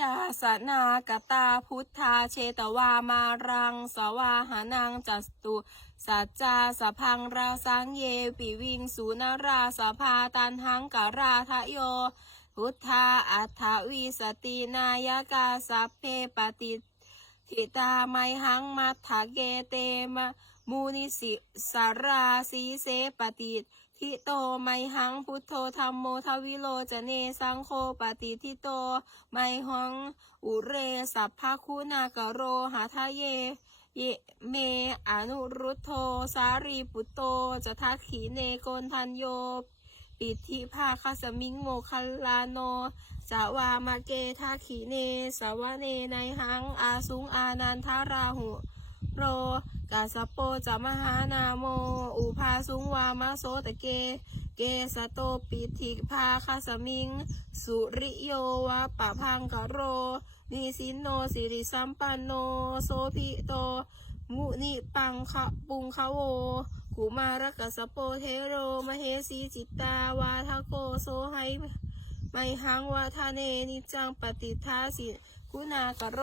ยาสนากตาพุทธาเชตวามารัง สวาหานังจัสตุสัจจาสพังราสังเยปิวิงสุนาราสภาตันหังกราทะโย พุทธาอัฏฐวิสตินายกาสัพเพปฏิทิตาไมหังมัทธเกเตมะมูนิสิสาราสีเสปฏิ ทิโตไมหังพุทโธธรรมโมทวิโลจเนสังโฆปฏิทิโต ไมหังอุเรสัพพคุณากโรหาทะเยเยเมอนุรุตโธสารีปุตโตจะทักขีเนโกนทันโยปิธิภาคสมิงโมคัลลาโนสาวามาเกทาขีเนสาวเนในหังอาสุงอานันทาราหุโร กาสโปจะมหานาโม อุภาสุงวามาโสตะเก เกสโตปิธิภาคาสมิง สุริโยวะปะพังกโร นิสินโนสิริสัมปันโน โสภิโต มุนิปังคะปุงคะโวกุมารกัสโปเทโร มเหสีจิตตาวาทโกโซไฮไมหังวาทาเนนิจังปฏิทาสิกุณากโร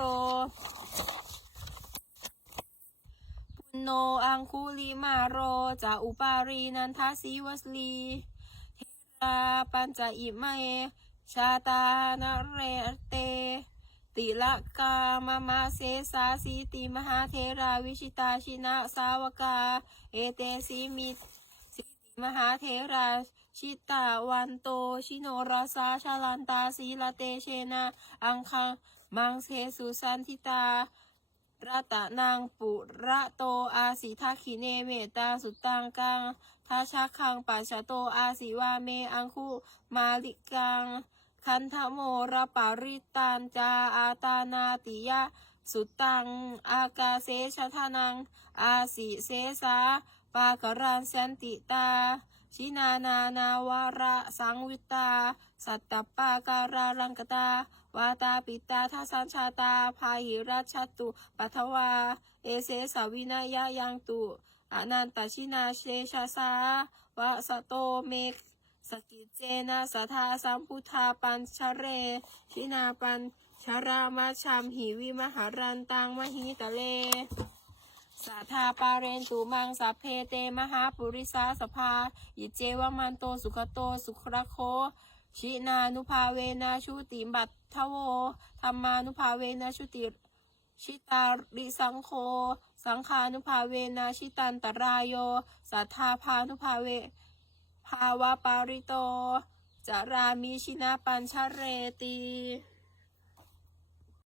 โนอังคุลิมาโรจาอุปารีนันทาสีวสลีเทราปัญจอิมเอชาตานเรเต ติละกามามาเสสาสีติมหาเทราวิชิตาชินะสาวกา เอเตสีมิสิติมหาเทราชิตาวันโตชิโนรสาชาลันตาสีลาเตเชนะ อังคังมังเสสุสันทิตา รัตนางปุระโตอาสิทาคิเนเมตาสุตังกังทาชาคังปัชชโตอาสิวาเมอังคุมาลิกัง คันธโมระปาริตานจาอาตานาติยะ สุตัง อากาเสชทานัง อาสิเสสา ปากรันสันติตา ชินานานาวาระสังวิตา สัตตปาการารังกตา วาตาปิตาทัสัญชาตา พาหิรัชตุปัทวา เอเสสาวินายายังตุอนันตชินาเชชาสาวะสโตเมกสกิจเจนะสัทธาสัมพุทธาปัญชเร ชินาปัญชรามาชัมหิวิมหารันตังมหิตะเล สัทธาปาเรนตุมังสัพเพเตมหาปุริสาสภาอิเจวมันโตสุขโตสุขระโค ชินานุภาเวนะชุติบัตทโวธรรมานุภาเวนะชุติชิตาริสังโฆสังฆานุภาเวนะชิตันตรายโย สัทธาพานุภาเว ภาวะปาริโต จารามิชินาปัญชเรติ